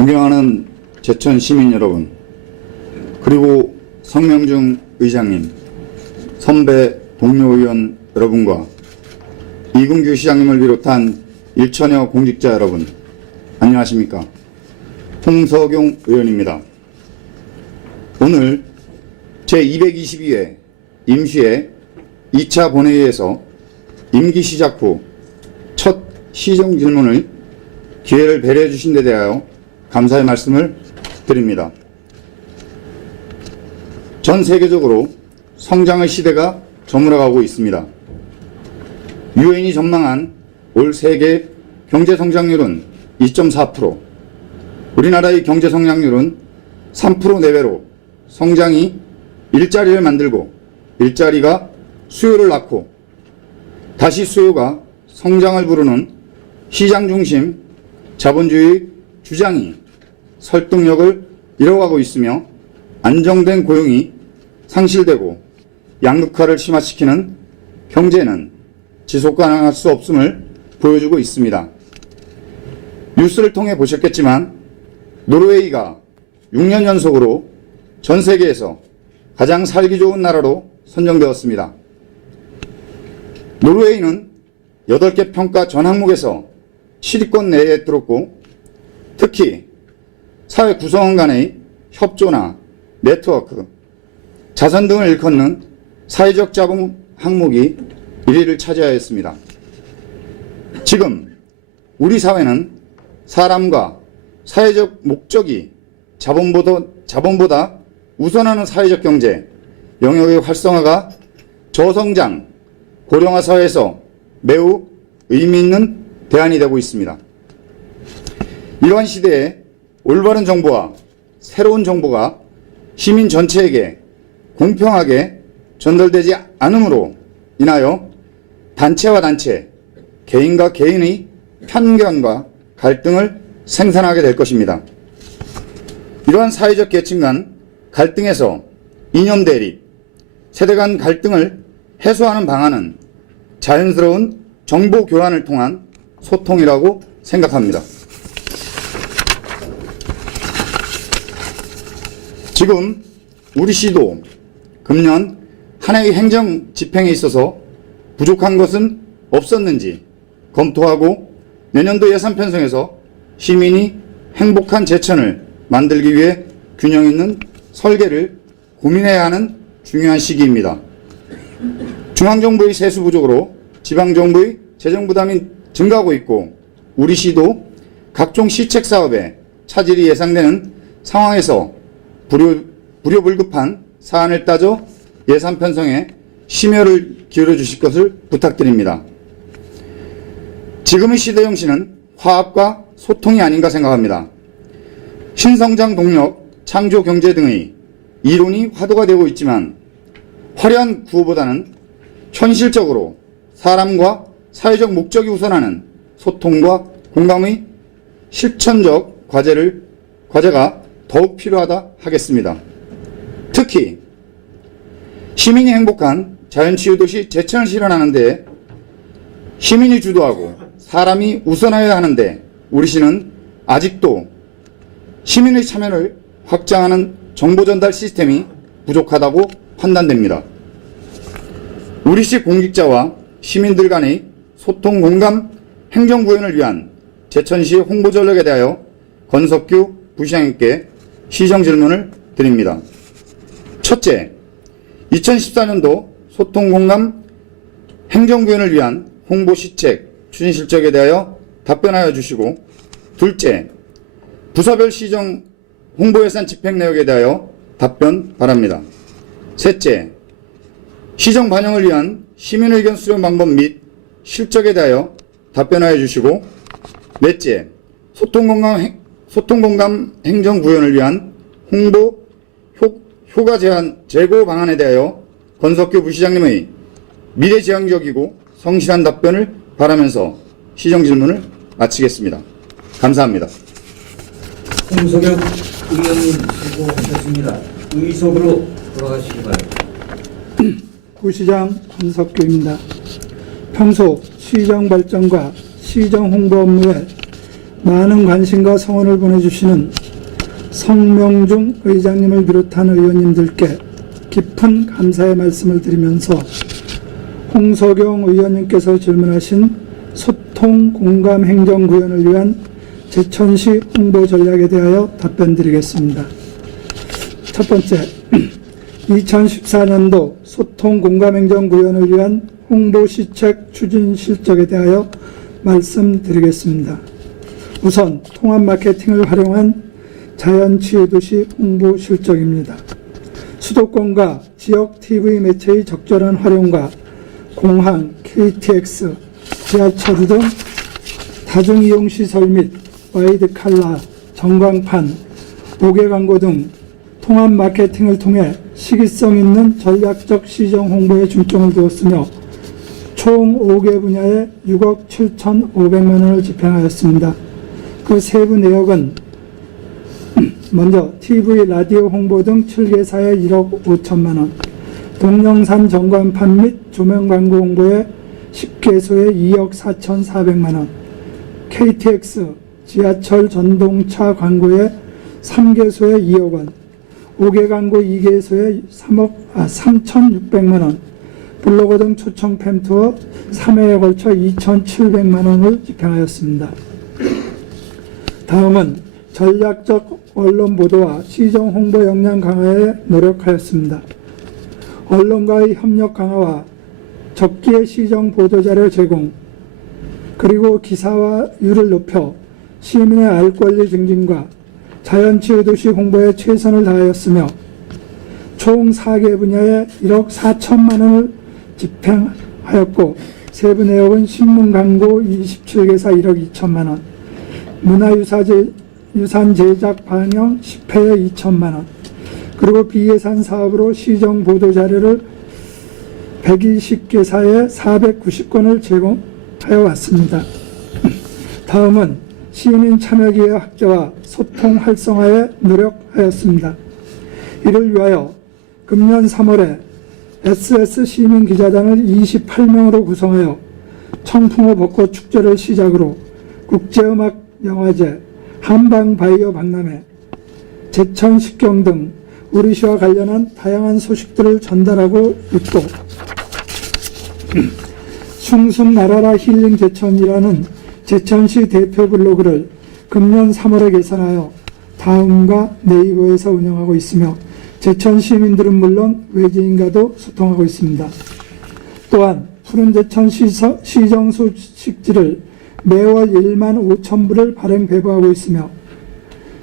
존경하는 제천 시민 여러분, 그리고 성명중 의장님, 선배 동료 의원 여러분과 이근규 시장님을 비롯한 일천여 공직자 여러분, 안녕하십니까? 홍석용 의원입니다. 오늘 제222회 임시회 2차 본회의에서 임기 시작 후 첫 시정 질문을 기회를 배려해 주신 데 대하여 감사의 말씀을 드립니다. 전 세계적으로 성장의 시대가 저물어가고 있습니다. 유엔이 전망한 올 세계 경제 성장률은 2.4%, 우리나라의 경제 성장률은 3% 내외로 성장이 일자리를 만들고 일자리가 수요를 낳고 다시 수요가 성장을 부르는 시장 중심 자본주의 주장이 설득력을 잃어가고 있으며 안정된 고용이 상실되고 양극화를 심화시키는 경제는 지속 가능할 수 없음을 보여주고 있습니다. 뉴스를 통해 보셨겠지만 노르웨이가 6년 연속으로 전 세계에서 가장 살기 좋은 나라로 선정되었습니다. 노르웨이는 8개 평가 전 항목에서 7위권 내에 들었고, 특히 사회 구성원 간의 협조나 네트워크, 자선 등을 일컫는 사회적 자본 항목이 1위를 차지하였습니다. 지금 우리 사회는 사람과 사회적 목적이 자본보다 우선하는 사회적 경제 영역의 활성화가 저성장, 고령화 사회에서 매우 의미 있는 대안이 되고 있습니다. 이러한 시대에 올바른 정보와 새로운 정보가 시민 전체에게 공평하게 전달되지 않음으로 인하여 단체와 단체, 개인과 개인의 편견과 갈등을 생산하게 될 것입니다. 이러한 사회적 계층 간 갈등에서 이념 대립, 세대 간 갈등을 해소하는 방안은 자연스러운 정보 교환을 통한 소통이라고 생각합니다. 지금 우리 시도 금년 한 해의 행정 집행에 있어서 부족한 것은 없었는지 검토하고 내년도 예산 편성에서 시민이 행복한 제천을 만들기 위해 균형 있는 설계를 고민해야 하는 중요한 시기입니다. 중앙정부의 세수 부족으로 지방정부의 재정 부담이 증가하고 있고, 우리 시도 각종 시책 사업에 차질이 예상되는 상황에서 불효불급한 사안을 따져 예산 편성에 심혈을 기울여 주실 것을 부탁드립니다. 지금의 시대 정신은 화합과 소통이 아닌가 생각합니다. 신성장 동력, 창조 경제 등의 이론이 화두가 되고 있지만 화려한 구호보다는 현실적으로 사람과 사회적 목적이 우선하는 소통과 공감의 실천적 과제가 더욱 필요하다 하겠습니다. 특히 시민이 행복한 자연치유도시 제천을 실현하는 데 시민이 주도하고 사람이 우선하여야 하는데 우리 시는 아직도 시민의 참여를 확장하는 정보 전달 시스템이 부족하다고 판단됩니다. 우리 시 공직자와 시민들 간의 소통 공감 행정 구현을 위한 제천시 홍보 전략에 대하여 권석규 부시장님께 시정 질문을 드립니다. 첫째, 2014년도 소통 공감 행정 구현을 위한 홍보 시책 추진 실적에 대하여 답변하여 주시고, 둘째, 부서별 시정 홍보 예산 집행 내역에 대하여 답변 바랍니다. 셋째, 시정 반영을 위한 시민 의견 수렴 방법 및 실적에 대하여 답변하여 주시고, 넷째, 소통공감 행정 구현을 위한 홍보 효과 제고 방안에 대하여 권석규 부시장님의 미래지향적이고 성실한 답변을 바라면서 시정 질문을 마치겠습니다. 감사합니다. 홍석영 의원님 수고하셨습니다. 의석으로 돌아가시기 바랍니다. 구시장 권석규입니다. 평소 시정 발전과 시정 홍보 업무에 많은 관심과 성원을 보내주시는 성명중 의장님을 비롯한 의원님들께 깊은 감사의 말씀을 드리면서 홍석영 의원님께서 질문하신 소통 공감 행정 구현을 위한 제천시 홍보 전략에 대하여 답변드리겠습니다. 첫 번째, 2014년도 소통 공감 행정 구현을 위한 홍보 시책 추진 실적에 대하여 말씀드리겠습니다. 우선 통합 마케팅을 활용한 자연치유도시 홍보 실적입니다. 수도권과 지역 TV 매체의 적절한 활용과 공항, KTX, 지하철 등 다중이용시설 및 와이드 칼라, 전광판, 5개 광고 등 통합 마케팅을 통해 시기성 있는 전략적 시정 홍보에 중점을 두었으며 총 5개 분야에 6억 7,500만 원을 집행하였습니다. 그 세부 내역은 먼저 TV, 라디오 홍보 등 7개사에 1억 5천만 원, 동영상 전광판 및 조명 광고 홍보에 10개소에 2억 4,400만 원, KTX, 지하철 전동차 광고에 3개소에 2억 원, 5개 광고 2개소에 3,600만 원, 블로그 등 초청 팸투어 3회에 걸쳐 2,700만 원을 집행하였습니다. 다음은 전략적 언론 보도와 시정 홍보 역량 강화에 노력하였습니다. 언론과의 협력 강화와 적기의 시정 보도자료 제공, 그리고 기사화율을 높여 시민의 알 권리 증진과 자연치유도시 홍보에 최선을 다하였으며 총 4개 분야에 1억 4천만 원을 집행하였고 세부 내역은 신문 광고 27개사 1억 2천만 원, 문화유산 제작 방영 10회에 2천만 원, 그리고 비예산 사업으로 시정 보도 자료를 120개사에 490건을 제공하여 왔습니다. 다음은 시민 참여기회 확대와 소통 활성화에 노력하였습니다. 이를 위하여 금년 3월에 SS 시민 기자단을 28명으로 구성하여 청풍호 벚꽃 축제를 시작으로 국제음악 영화제, 한방바이오 박람회, 제천 식경 등 우리시와 관련한 다양한 소식들을 전달하고 있고 숭숭 날아라 힐링 제천이라는 제천시 대표 블로그를 금년 3월에 개설하여 다음과 네이버에서 운영하고 있으며 제천 시민들은 물론 외지인과도 소통하고 있습니다. 또한 푸른 제천 시정 소식지를 매월 1만 5천 부를 발행 배부하고 있으며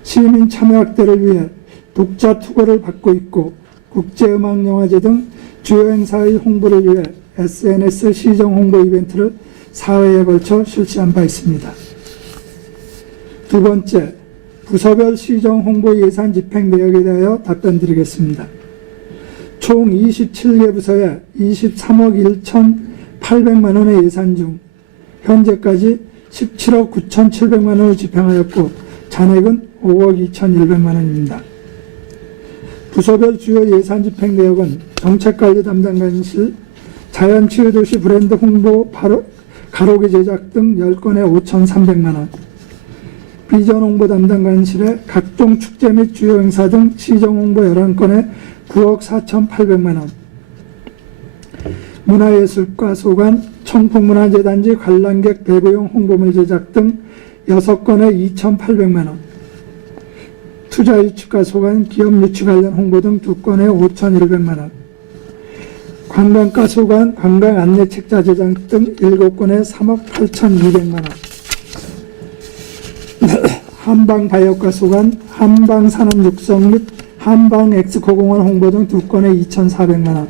시민 참여 확대를 위해 독자 투고를 받고 있고 국제음악영화제 등 주요 행사의 홍보를 위해 SNS 시정 홍보 이벤트를 4회에 걸쳐 실시한 바 있습니다. 두 번째, 부서별 시정 홍보 예산 집행 내역에 대하여 답변드리겠습니다. 총 27개 부서에 23억 1,800만 원의 예산 중 현재까지 17억 9,700만 원을 집행하였고 잔액은 5억 2,100만 원입니다. 부서별 주요 예산 집행 내역은 정책관리 담당관실, 자연치유도시 브랜드 홍보 가로기 제작 등 10건에 5,300만 원, 비전 홍보 담당관실의 각종 축제 및 주요 행사 등 시정 홍보 11건에 9억 4,800만 원, 문화예술과 소관, 청풍문화재단지 관람객 배부용 홍보물 제작 등 6건에 2,800만 원, 투자유치과 소관, 기업유치 관련 홍보 등 2건에 5,100만 원, 관광과 소관, 관광 안내책자 제작 등 7건에 3억 8,200만 원, 한방바이오과 소관, 한방산업 육성 및 한방 엑스코공원 홍보 등 2건에 2,400만 원,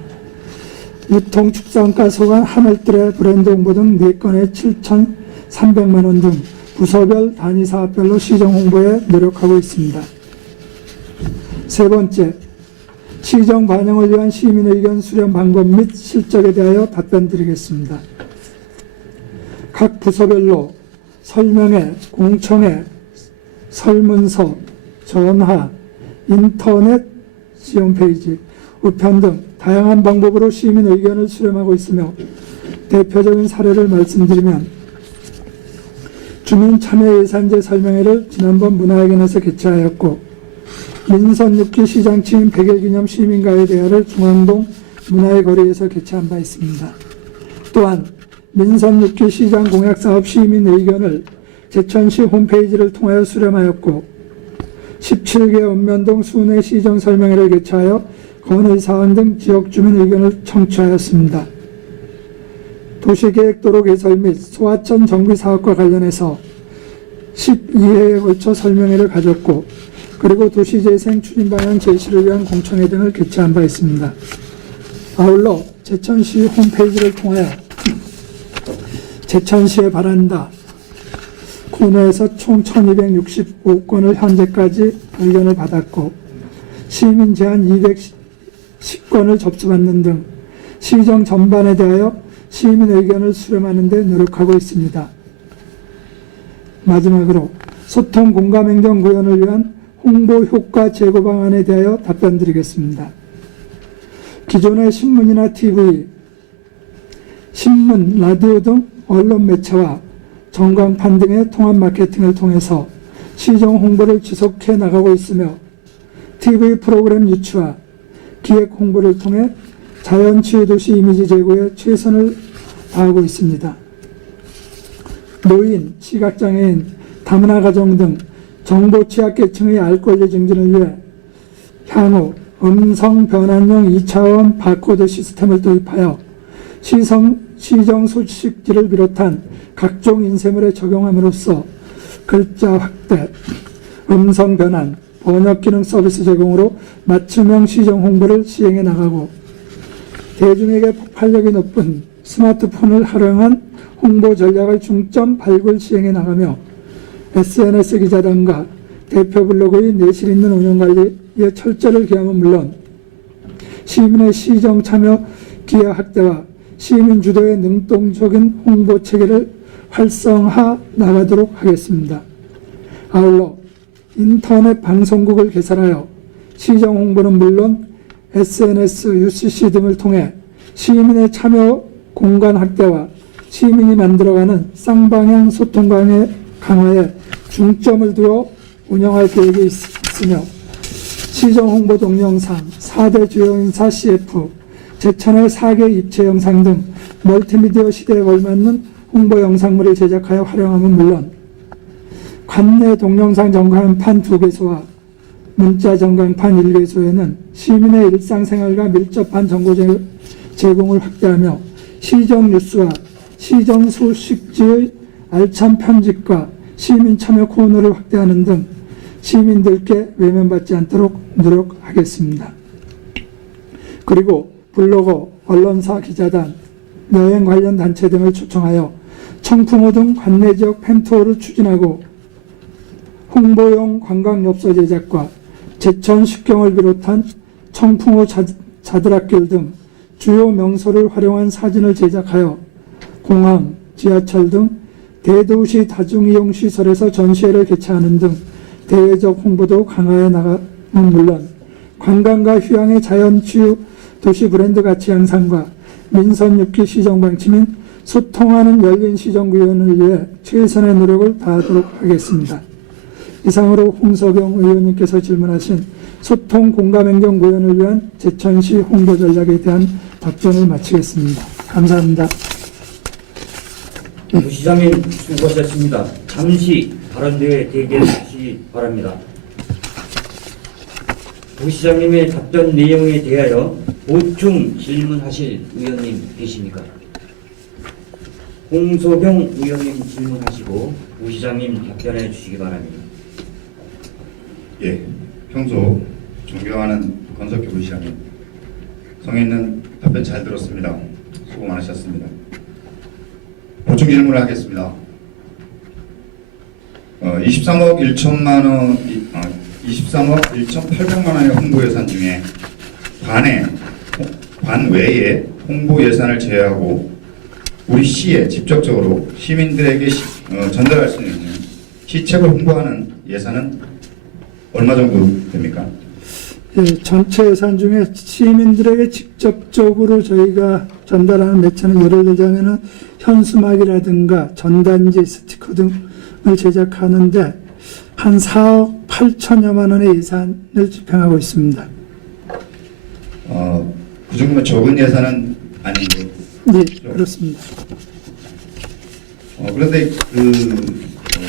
유통축산과 소관, 하늘뜰의 브랜드 홍보 등 4건에 7,300만 원 등 부서별 단위 사업별로 시정 홍보에 노력하고 있습니다. 세 번째, 시정 반영을 위한 시민 의견 수렴 방법 및 실적에 대하여 답변드리겠습니다. 각 부서별로 설명회, 공청회, 설문서, 전화, 인터넷 홈페이지, 우편 등 다양한 방법으로 시민 의견을 수렴하고 있으며 대표적인 사례를 말씀드리면 주민참여예산제 설명회를 지난번 문화회견에서 개최하였고, 민선 6기 시장 취임 100일 기념 시민가요 대화를 중앙동 문화의 거리에서 개최한 바 있습니다. 또한 민선 6기 시장 공약사업 시민 의견을 제천시 홈페이지를 통하여 수렴하였고, 17개 읍면동 순회 시정 설명회를 개최하여 건의사항 등 지역 주민 의견을 청취하였습니다. 도시계획 도로 개설 및 소하천 정비 사업과 관련해서 12회에 걸쳐 설명회를 가졌고, 그리고 도시재생 추진 방향 제시를 위한 공청회 등을 개최한 바 있습니다. 아울러 제천시 홈페이지를 통하여 제천시에 바란다 코너에서 총 1265건을 현재까지 의견을 받았고, 시민 제한 210건을 접수받는 등 시정 전반에 대하여 시민 의견을 수렴하는 데 노력하고 있습니다. 마지막으로 소통 공감 행정 구현을 위한 홍보 효과 제고 방안에 대하여 답변드리겠습니다. 기존의 신문이나 TV, 신문, 라디오 등 언론 매체와 전광판 등의 통합 마케팅을 통해서 시정 홍보를 지속해 나가고 있으며, TV 프로그램 유치와 기획 홍보를 통해 자연치유 도시 이미지 제고에 최선을 다하고 있습니다. 노인, 시각장애인, 다문화 가정 등 정보 취약계층의 알 권리 증진을 위해 향후 음성 변환용 2차원 바코드 시스템을 도입하여 시정 소식지를 비롯한 각종 인쇄물에 적용함으로써 글자 확대, 음성 변환, 번역 기능 서비스 제공으로 맞춤형 시정 홍보를 시행해 나가고, 대중에게 폭발력이 높은 스마트폰을 활용한 홍보 전략을 중점 발굴 시행해 나가며, SNS 기자단과 대표 블로그의 내실 있는 운영 관리에 철저를 기함은 물론, 시민의 시정 참여 기여 확대와 시민 주도의 능동적인 홍보 체계를 활성화 나가도록 하겠습니다. 아울러 인터넷 방송국을 개설하여 시정 홍보는 물론 SNS, UCC 등을 통해 시민의 참여 공간 확대와 시민이 만들어가는 쌍방향 소통 강화에 중점을 두어 운영할 계획이 있으며, 시정 홍보 동영상, 4대 주요 인사 CF, 제천의 4개 입체 영상 등 멀티미디어 시대에 걸맞는 홍보 영상물을 제작하여 활용함은 물론, 관내 동영상 전광판 2개소와 문자 전광판 1개소에는 시민의 일상생활과 밀접한 정보 제공을 확대하며, 시정 뉴스와 시정 소식지의 알찬 편집과 시민 참여 코너를 확대하는 등 시민들께 외면받지 않도록 노력하겠습니다. 그리고 블로거, 언론사, 기자단, 여행 관련 단체 등을 초청하여 청풍호 등 관내 지역 팬투어를 추진하고, 홍보용 관광엽서 제작과 제천 식경을 비롯한 청풍호 자드락길 등 주요 명소를 활용한 사진을 제작하여 공항, 지하철 등 대도시 다중이용시설에서 전시회를 개최하는 등 대외적 홍보도 강화해 나가는 물론, 관광과 휴양의 자연치유 도시 브랜드 가치 향상과 민선 6기 시정 방침인 소통하는 열린 시정구현을 위해 최선의 노력을 다하도록 하겠습니다. 이상으로 홍석영 의원님께서 질문하신 소통 공감행정 구현을 위한 제천시 홍보 전략에 대한 답변을 마치겠습니다. 감사합니다. 부시장님 수고하셨습니다. 잠시 발언대에 대기해 주시기 바랍니다. 부시장님의 답변 내용에 대하여 보충 질문하실 의원님 계십니까? 홍소경 의원님 질문하시고 부시장님 답변해 주시기 바랍니다. 예, 평소 존경하는 권석희 부시장님, 성의 있는 답변 잘 들었습니다. 수고 많으셨습니다. 보충 질문을 하겠습니다. 23억 1천만 원, 23억 1,800만 원의 홍보 예산 중에 관 외에 홍보 예산을 제외하고 우리 시에 직접적으로 시민들에게 전달할 수 있는 시책을 홍보하는 예산은 얼마 정도 됩니까? 예, 전체 예산 중에 시민들에게 직접적으로 저희가 전달하는 매체는 예를 들자면은 현수막이라든가 전단지, 스티커 등 제작하는데 한 4억 8천여만 원의 예산을 집행하고 있습니다. 그 정도면 적은 예산은 아닌데. 네, 그렇습니다. 그런데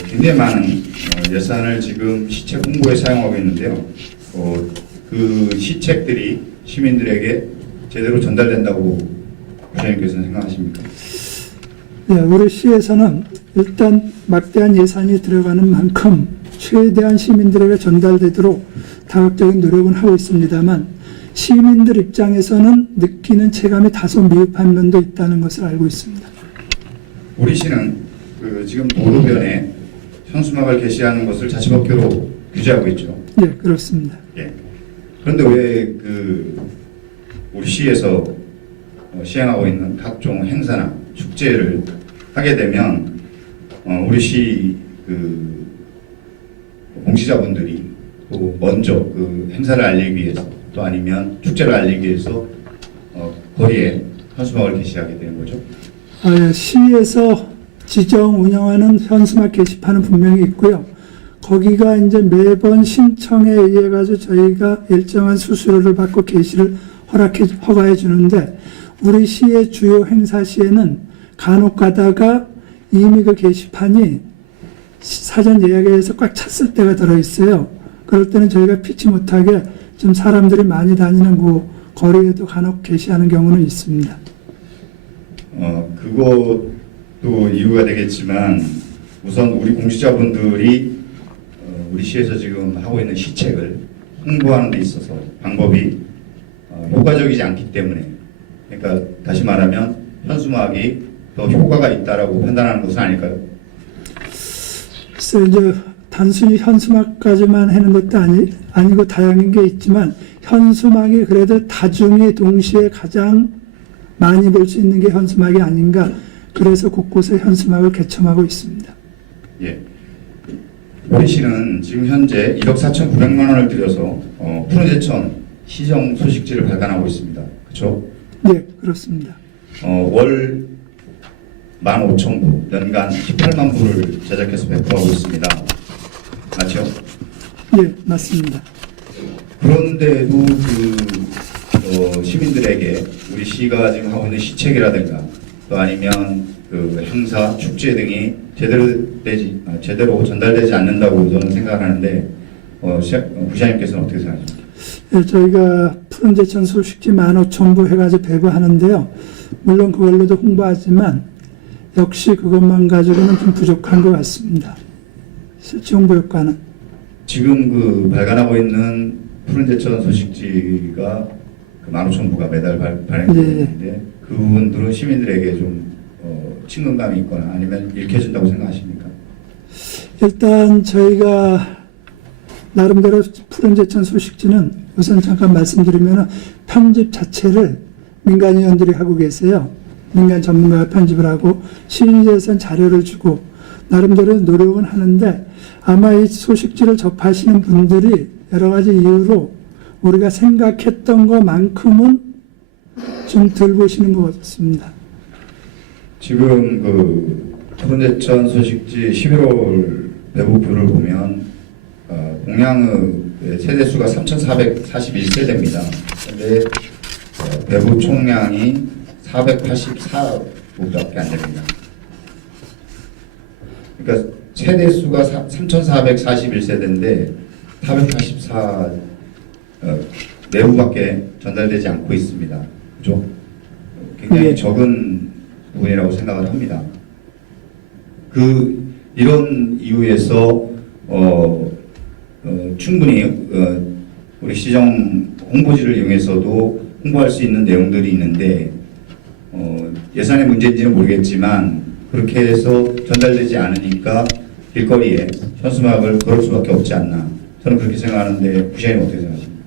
굉장히 많은 예산을 지금 시책 홍보에 사용하고 있는데요. 그 시책들이 시민들에게 제대로 전달된다고 부장님께서는 생각하십니까? 네, 우리 시에서는 일단 막대한 예산이 들어가는 만큼 최대한 시민들에게 전달되도록 다각적인 노력은 하고 있습니다만 시민들 입장에서는 느끼는 체감이 다소 미흡한 면도 있다는 것을 알고 있습니다. 우리 시는 지금 도로변에 현수막을 게시하는 것을 자치법규로 규제하고 있죠. 네, 그렇습니다. 예. 그런데 왜 우리 시에서 시행하고 있는 각종 행사나 축제를 하게 되면 우리 시 공시자분들이 또 먼저 그 행사를 알리기 위해서 또 아니면 축제를 알리기 위해서 거리에 현수막을 게시하게 되는 거죠. 예, 시에서 지정 운영하는 현수막 게시판은 분명히 있고요. 거기가 이제 매번 신청에 의해 가지고 저희가 일정한 수수료를 받고 게시를 허가해 주는데 우리 시의 주요 행사 시에는 간혹 가다가 이미 그 게시판이 사전 예약에 의해서 꽉 찼을 때가 들어있어요. 그럴 때는 저희가 피치 못하게 좀 사람들이 많이 다니는 그 거리에도 간혹 게시하는 경우는 있습니다. 그것도 이유가 되겠지만 우선 우리 공시자분들이 우리 시에서 지금 하고 있는 시책을 홍보하는 데 있어서 방법이 효과적이지 않기 때문에, 그러니까 다시 말하면 현수막이 더 효과가 있다라고 판단하는 것은 아닐까요? 그래서 이제 단순히 현수막까지만 하는 것도 아니고 다양한 게 있지만 현수막이 그래도 다중이 동시에 가장 많이 볼 수 있는 게 현수막이 아닌가. 그래서 곳곳에 현수막을 개첨하고 있습니다. 예. 우리 시는 지금 현재 1억 4,900만 원을 들여서 푸른 제천 시정 소식지를 발간하고 있습니다. 그렇죠? 네, 그렇습니다. 월 15,000부, 연간 18만 부를 제작해서 배포하고 있습니다. 맞죠? 네, 맞습니다. 그런데도 시민들에게 우리 시가 지금 하고 있는 시책이라든가 또 아니면 행사, 축제 등이 제대로 전달되지 않는다고 저는 생각하는데 부장님께서는 어떻게 생각하십니까? 네, 저희가 푸른 제천 소식지 15,000부 해가지고 배부하는데요. 물론 그걸로도 홍보하지만 역시 그것만 가지고는 좀 부족한 것 같습니다. 실제 홍보 효과는. 지금 발간하고 있는 푸른 제천 소식지가 15,000부가 매달 발행되고 있는데 그 부분들은 시민들에게 좀 친근감이 있거나 아니면 읽혀진다고 생각하십니까? 일단 저희가 나름대로 푸른 제천 소식지는 우선 잠깐 말씀드리면 편집 자체를 민간위원들이 하고 계세요. 민간 전문가가 편집을 하고 시의회에서는 자료를 주고 나름대로 노력은 하는데 아마 이 소식지를 접하시는 분들이 여러 가지 이유로 우리가 생각했던 것만큼은 좀 덜 보시는 것 같습니다. 지금 푸른 제천 소식지 11월 배부표를 보면 공양의 세대수가 3,441세대입니다. 그런데 배부 총량이 484부밖에 안 됩니다. 그러니까 세대수가 3,441세대인데 484 내부밖에 전달되지 않고 있습니다. 그죠? 굉장히 적은 부분이라고 생각을 합니다. 이런 이유에서 충분히 우리 시정 홍보지를 이용해서도 홍보할 수 있는 내용들이 있는데 예산의 문제인지는 모르겠지만 그렇게 해서 전달되지 않으니까 길거리에 현수막을 걸을 수밖에 없지 않나, 저는 그렇게 생각하는데 부장님 어떻게 생각하십니까?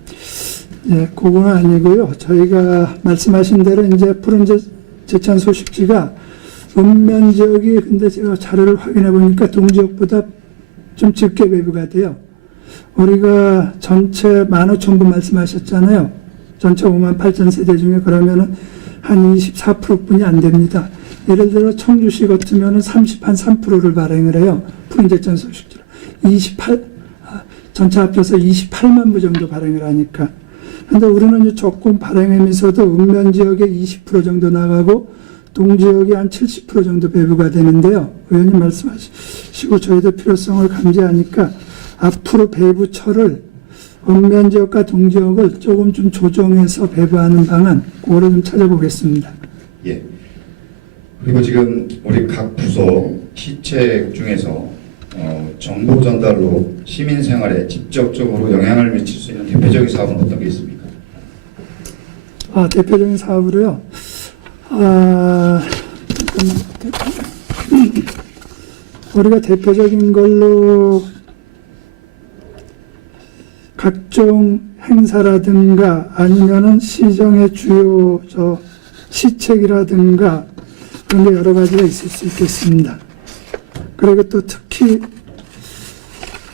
예, 그건 아니고요. 저희가 말씀하신 대로 이제 푸른 제천 소식지가 읍면 지역이 근데 제가 자료를 확인해 보니까 동지역보다 좀 적게 배부가 돼요. 우리가 전체 15,000부 말씀하셨잖아요. 전체 58,000세대 중에 그러면은 한 24%뿐이 안 됩니다. 예를 들어 청주시 같으면은 3%를 발행을 해요. 푸른 제천 소식지로 전체 합쳐서 28만 부 정도 발행을 하니까. 근데 우리는 이제 조금 발행하면서도 읍면 지역에 20% 정도 나가고 동지역이 한 70% 정도 배부가 되는데요. 의원님 말씀하시고 저희도 필요성을 감지하니까 앞으로 배부처를 읍면 지역과 동지역을 조금 좀 조정해서 배부하는 방안, 그거를 좀 찾아보겠습니다. 예. 그리고 지금 우리 각 부서 시책 중에서 정보 전달로 시민 생활에 직접적으로 영향을 미칠 수 있는 대표적인 사업은 어떤 게 있습니까? 대표적인 사업으로요. 우리가 대표적인 걸로 각종 행사라든가 아니면은 시정의 주요 시책이라든가 그런 게 여러 가지가 있을 수 있겠습니다. 그리고 또 특히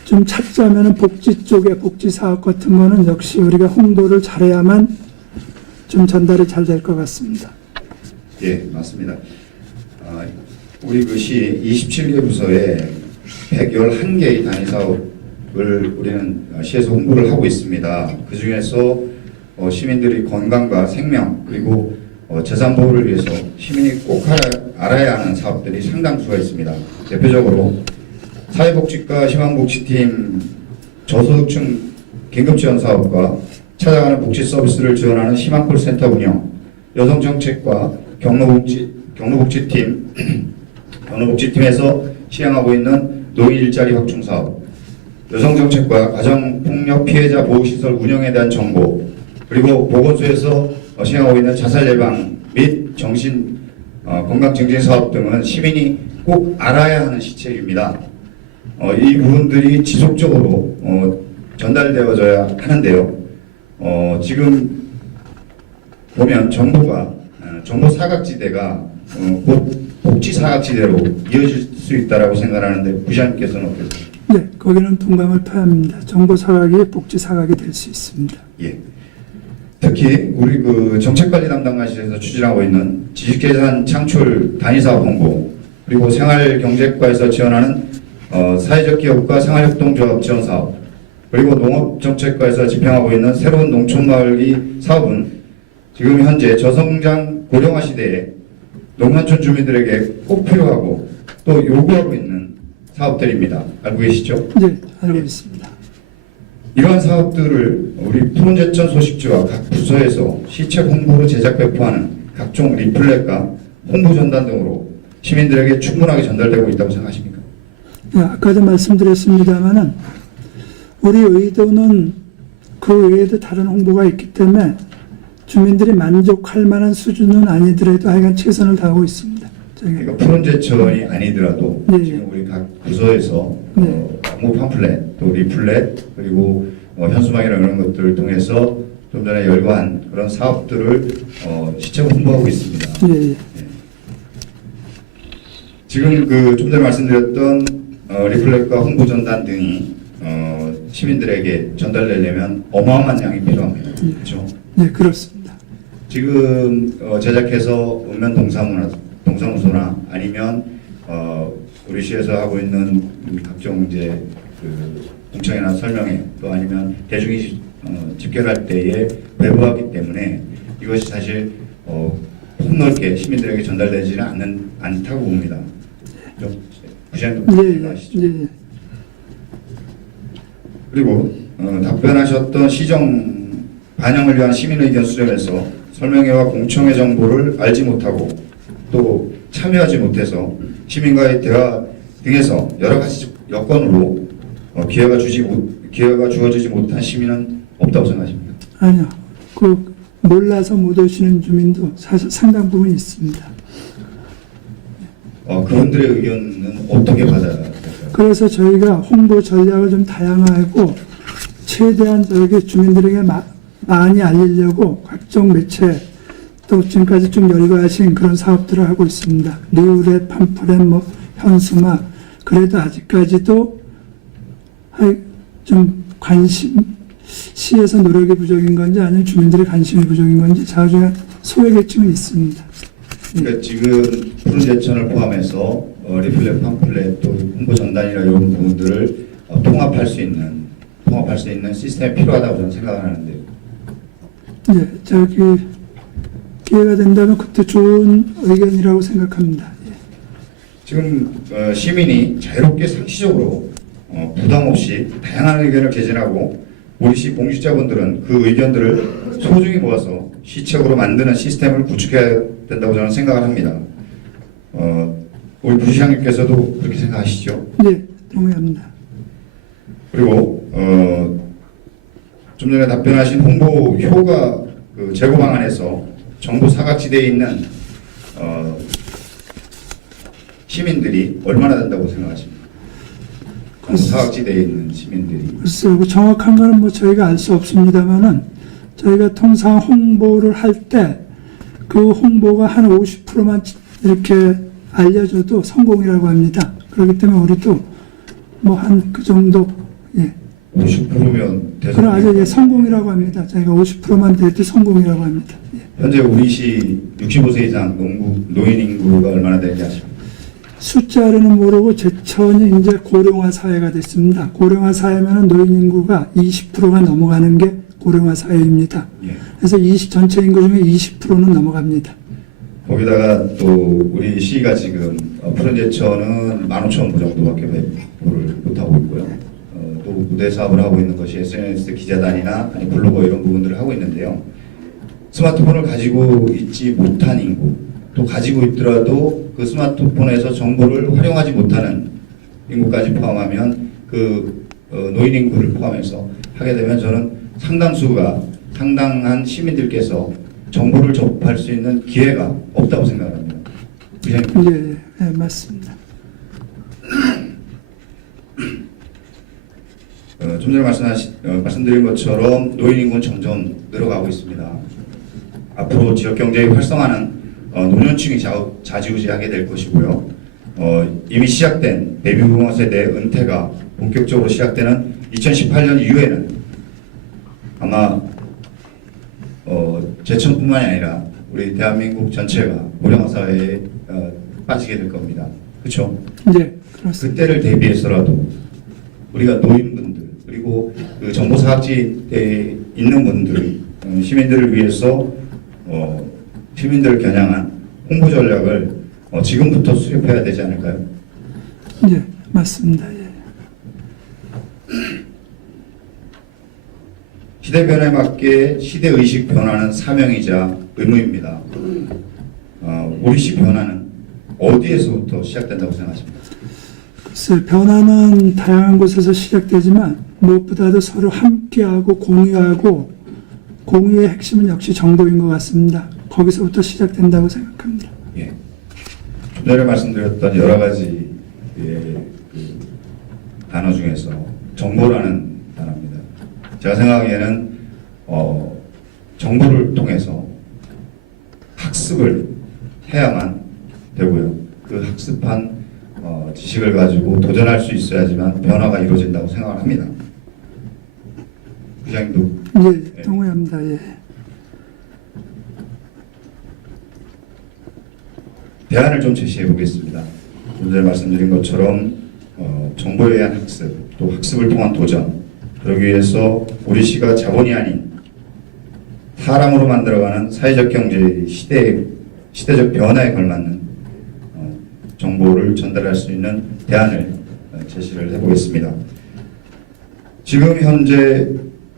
좀 찾자면은 복지 쪽에 복지 사업 같은 거는 역시 우리가 홍보를 잘해야만 좀 전달이 잘 될 것 같습니다. 예, 맞습니다. 우리 그 시 27개 부서에 111개의 단위 사업을 우리는 시에서 홍보를 하고 있습니다. 그 중에서 시민들의 건강과 생명 그리고 재산 보호를 위해서 시민이 꼭 알아야 하는 사업들이 상당수가 있습니다. 대표적으로 사회복지과 희망복지팀 저소득층 긴급지원 사업과 찾아가는 복지 서비스를 지원하는 희망콜센터 운영, 여성정책과 경로복지팀에서 시행하고 있는 노인 일자리 확충 사업, 여성정책과 가정폭력 피해자 보호시설 운영에 대한 정보, 그리고 보건소에서 시행하고 있는 자살 예방 및 정신 건강 증진 사업 등은 시민이 꼭 알아야 하는 시책입니다. 이 부분들이 지속적으로 전달되어져야 하는데요. 지금 보면 정부가 정보 사각지대가 곧 복지 사각지대로 이어질 수 있다라고 생각하는데 부장님께서는 어떠세요? 네, 거기는 동감을 표합니다. 정보 사각이 복지 사각이 될 수 있습니다. 예. 특히 우리 그 정책관리 담당관실에서 추진하고 있는 지식재산 창출 단위사업 홍보, 그리고 생활경제과에서 지원하는 사회적 기업과 생활협동조합 지원 사업, 그리고 농업정책과에서 집행하고 있는 새로운 농촌마을기 사업은 지금 현재 저성장 고령화 시대에 농촌 주민들에게 꼭 필요하고 또 요구하고 있는 사업들입니다. 알고 계시죠? 네, 알고 있습니다. 이러한 사업들을 우리 푸른제천 소식지와 각 부서에서 시책 홍보로 제작 배포하는 각종 리플렛과 홍보 전단 등으로 시민들에게 충분하게 전달되고 있다고 생각하십니까? 네, 아까도 말씀드렸습니다만은 우리 의도는 그 외에도 다른 홍보가 있기 때문에 주민들이 만족할 만한 수준은 아니더라도 하여간 최선을 다하고 있습니다. 그러니까 푸른제천이 아니더라도 네. 지금 우리 각 부서에서 네. 홍보 팜플렛, 또 리플렛, 그리고 현수막이나 이런 것들을 통해서 좀 전에 열거한 그런 사업들을 시책 홍보하고 있습니다. 예, 예. 지금 그 좀 전에 말씀드렸던 리플렛과 홍보 전단 등이 시민들에게 전달되려면 어마어마한 양이 필요합니다. 그렇죠? 네, 그렇습니다. 지금 제작해서 읍면 동사무소나 아니면 우리 시에서 하고 있는 각종 이제 그 공청회나 설명회 또 아니면 대중이 집결할 때에 배부하기 때문에 이것이 사실 폭넓게 시민들에게 전달되지는 않다고 봅니다. 부장님 아시죠? 예. 그리고 답변하셨던 시정 반영을 위한 시민의견 수렴에서 설명회와 공청회 정보를 알지 못하고 또 참여하지 못해서 시민과의 대화 등에서 여러 가지 여건으로 기회가 주어지지 못한 시민은 없다고 생각하십니까? 아니요. 그 몰라서 못 오시는 주민도 사실 상당 부분 있습니다. 그분들의 의견은 어떻게 받아야 될까요? 그래서 저희가 홍보 전략을 좀 다양화하고 최대한 저기 주민들에게 많이 알리려고 각종 매체 또 지금까지 좀 열거하신 그런 사업들을 하고 있습니다. 리플렛, 팜플렛, 현수막. 그래도 아직까지도 좀 시에서 노력이 부족인 건지 아니면 주민들의 관심이 부족인 건지 자주한 소외계층은 있습니다. 그러니까 지금 푸른제천을 포함해서 리플렛, 팜플렛, 또 홍보 전단이나 이런 부분들을 통합할 수 있는 시스템이 필요하다고 저는 생각을 하는데요. 예, 기회가 된다면 그때 좋은 의견이라고 생각합니다. 예. 지금 시민이 자유롭게 상시적으로 부담 없이 다양한 의견을 개진하고 우리 시 공직자분들은 그 의견들을 소중히 모아서 시책으로 만드는 시스템을 구축해야 된다고 저는 생각을 합니다. 우리 부시장님께서도 그렇게 생각하시죠? 네, 동의합니다. 그리고 좀 전에 답변하신 홍보 효과 제고 방안에서 정부 사각지대에 있는 시민들이 얼마나 된다고 생각하십니까? 정부 사각지대에 있는 시민들이. 글쎄요, 그 정확한 거는 뭐 저희가 알 수 없습니다만은 저희가 통상 홍보를 할 때 그 홍보가 한 50%만 이렇게 알려줘도 성공이라고 합니다. 그렇기 때문에 우리도 뭐 한 그 정도, 예. 50%면 그럼 아주 성공이라고 합니다. 저희가 50%만 돼도 성공이라고 합니다. 예. 현재 우리 시 65세 이상 노인 인구가 얼마나 되는지 아십니까? 숫자로는 모르고 제천이 이제 고령화 사회가 됐습니다. 고령화 사회면은 노인 인구가 20%가 넘어가는 게 고령화 사회입니다. 예. 그래서 전체 인구 중에 20%는 넘어갑니다. 거기다가 또 우리 시가 지금 푸른 제천은 15,000부 정도밖에 배포를 못하고 있고요. 또 무대 사업을 하고 있는 것이 SNS 기자단이나 아니 블로거 이런 부분들을 하고 있는데요. 스마트폰을 가지고 있지 못한 인구, 또 가지고 있더라도 그 스마트폰에서 정보를 활용하지 못하는 인구까지 포함하면 노인 인구를 포함해서 하게 되면 저는 상당한 시민들께서 정보를 접할 수 있는 기회가 없다고 생각합니다. 예, 예, 맞습니다. 좀 전에 말씀드린 것처럼 노인 인구는 점점 늘어가고 있습니다. 앞으로 지역 경제의 활성화는 노년층이 좌지우지하게 될 것이고요. 이미 시작된 베이비부머 세대 은퇴가 본격적으로 시작되는 2018년 이후에는 아마 제천뿐만이 아니라 우리 대한민국 전체가 고령화 사회에 빠지게 될 겁니다. 그렇죠? 네, 그렇습니다. 그때를 대비해서라도 우리가 노인분들 그리고 그 정보사각지대에 있는 분들 시민들을 위해서 시민들을 겨냥한 홍보 전략을 지금부터 수립해야 되지 않을까요? 네, 맞습니다. 예. 시대 변화에 맞게 시대 의식 변화는 사명이자 의무입니다. 우리 시 변화는 어디에서부터 시작된다고 생각하십니까? 글쎄, 변화는 다양한 곳에서 시작되지만 무엇보다도 서로 함께하고 공유하고 공유의 핵심은 역시 정보인 것 같습니다. 거기서부터 시작된다고 생각합니다. 예. 좀 전에 말씀드렸던 여러 가지 단어 중에서 정보라는 단어입니다. 제가 생각하기에는 정보를 통해서 학습을 해야만 되고요. 그 학습한 지식을 가지고 도전할 수 있어야지만 변화가 이루어진다고 생각을 합니다. 부장님도 예, 동의합니다. 예. 대안을 좀 제시해 보겠습니다. 좀 전에 말씀드린 것처럼 정보에 의한 학습, 또 학습을 통한 도전, 그러기 위해서 우리 시가 자본이 아닌 사람으로 만들어가는 사회적 경제의 시대적 변화에 걸맞는 정보를 전달할 수 있는 대안을 제시를 해보겠습니다. 지금 현재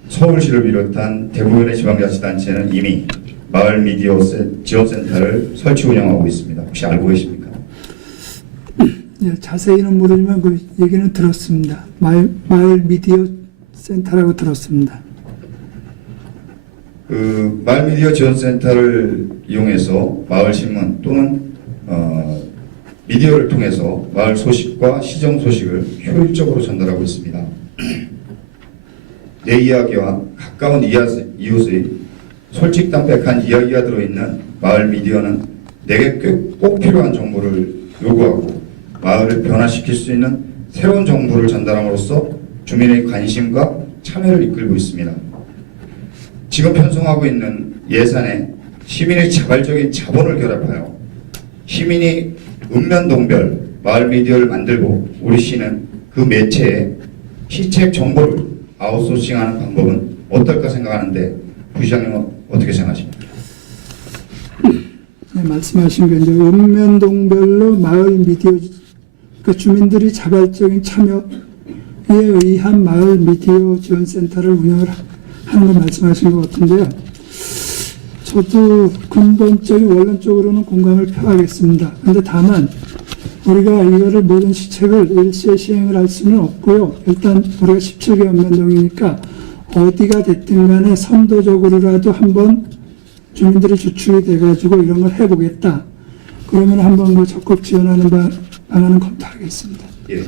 서울시를 비롯한 대부분의 지방자치단체는 이미 마을 미디어 지원센터를 설치 운영하고 있습니다. 혹시 알고 계십니까? 예, 자세히는 모르지만 그 얘기는 들었습니다. 마을 미디어 센터라고 들었습니다. 그 마을 미디어 지원센터를 이용해서 마을 신문 또는 미디어를 통해서 마을 소식과 시정 소식을 효율적으로 전달하고 있습니다. 내 이야기와 가까운 이웃의 솔직담백한 이야기가 들어있는 마을 미디어는 내게 꼭 필요한 정보를 요구하고 마을을 변화시킬 수 있는 새로운 정보를 전달함으로써 주민의 관심과 참여를 이끌고 있습니다. 지금 편성하고 있는 예산에 시민의 자발적인 자본을 결합하여 시민이 읍면동별 마을 미디어를 만들고 우리 시는 그 매체에 시책 정보를 아웃소싱하는 방법은 어떨까 생각하는데 부시장님은 어떻게 생각하십니까? 네, 말씀하신 게 이제 읍면동별로 마을 미디어, 그러니까 주민들이 자발적인 참여에 의한 마을 미디어 지원센터를 운영을 하는 걸 말씀하신 것 같은데요. 저도 근본적인 원론적으로는 공감을 표하겠습니다. 그런데 다만 우리가 이거를 모든 시책을 일시에 시행을 할 수는 없고요. 일단 우리가 17개 읍면동이니까 어디가 됐든 간에 선도적으로라도 한번 주민들이 주축이 돼가지고 이런 걸 해보겠다. 그러면 한번 그 적극 지원하는 방안은 검토하겠습니다. 예.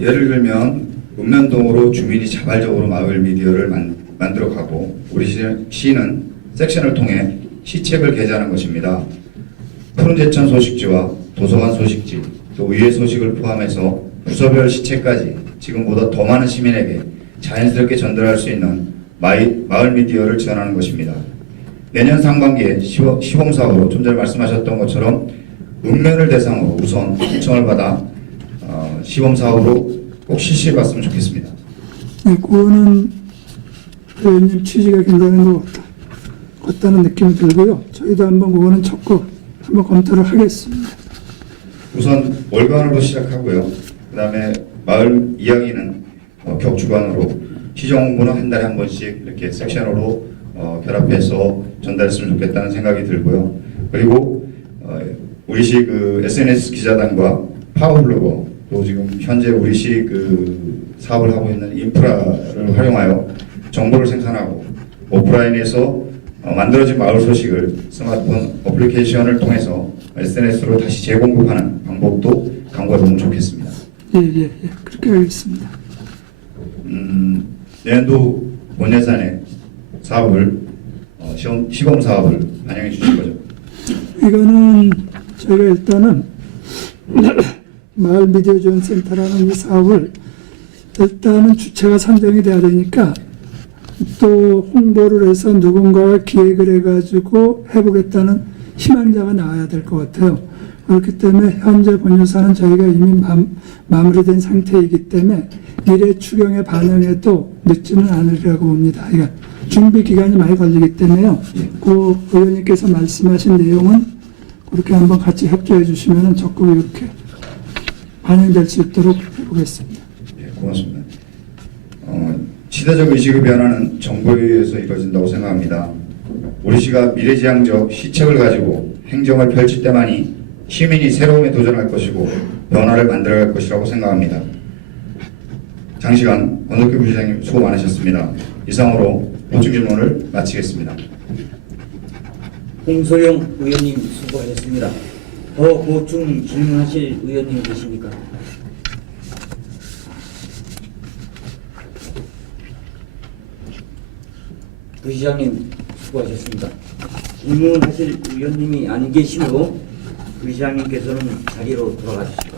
예를 들면 읍면동으로 주민이 자발적으로 마을 미디어를 만들어가고 우리 시는 섹션을 통해 시책을 게재하는 것입니다. 푸른 제천 소식지와 도서관 소식지, 또 의회 소식을 포함해서 부서별 시책까지 지금보다 더 많은 시민에게 자연스럽게 전달할 수 있는 마을 미디어를 지원하는 것입니다. 내년 상반기에 시범사업으로 좀 전에 말씀하셨던 것처럼 읍면을 대상으로 우선 신청을 받아 시범사업으로 꼭 실시해봤으면 좋겠습니다. 네, 그거는 의원님 취지가 굉장히 같다는 느낌이 들고요. 저희도 한번 그거는 적극 한번 검토를 하겠습니다. 우선 월간으로 시작하고요. 그 다음에 마을 이야기는 격주간으로 시정 홍보는 한 달에 한 번씩 이렇게 섹션으로 결합해서 전달했으면 좋겠다는 생각이 들고요. 그리고 우리 시 그 SNS 기자단과 파워블로거 또 지금 현재 우리 시 그 사업을 하고 있는 인프라를 활용하여 정보를 생산하고 오프라인에서 만들어진 마을 소식을 스마트폰 어플리케이션을 통해서 SNS로 다시 재공급하는 방법도 강구해보면 좋겠습니다. 예. 그렇게 하겠습니다. 내년도 본 예산에 사업을 시범 사업을 반영해 주실 거죠? 이거는 저희가 일단은 마을 미디어 지원 센터라는 이 사업을 일단은 주체가 선정이 돼야 되니까 또 홍보를 해서 누군가가 기획을 해가지고 해보겠다는 희망자가 나와야 될 것 같아요. 그렇기 때문에 현재 본 예산은 저희가 이미 마무리된 상태이기 때문에 미래 추경에 반영해도 늦지는 않으리라고 봅니다. 그러니까 준비 기간이 많이 걸리기 때문에요. 그 의원님께서 말씀하신 내용은 그렇게 한번 같이 협조해 주시면 적극 이렇게 반영될 수 있도록 해보겠습니다. 네, 고맙습니다. 시대적 의식의 변화는 정보에 의해서 이루어진다고 생각합니다. 우리 시가 미래지향적 시책을 가지고 행정을 펼칠 때만이 시민이 새로움에 도전할 것이고 변화를 만들어갈 것이라고 생각합니다. 장시간 권덕규 부시장님 수고 많으셨습니다. 이상으로 보충 질문을 마치겠습니다. 홍소영 의원님 수고하셨습니다. 더 보충 질문하실 의원님 계십니까? 부시장님 수고하셨습니다. 질문하실 의원님이 안 계시므로 부시장님께서는 자리로 돌아가주시기 바랍니다.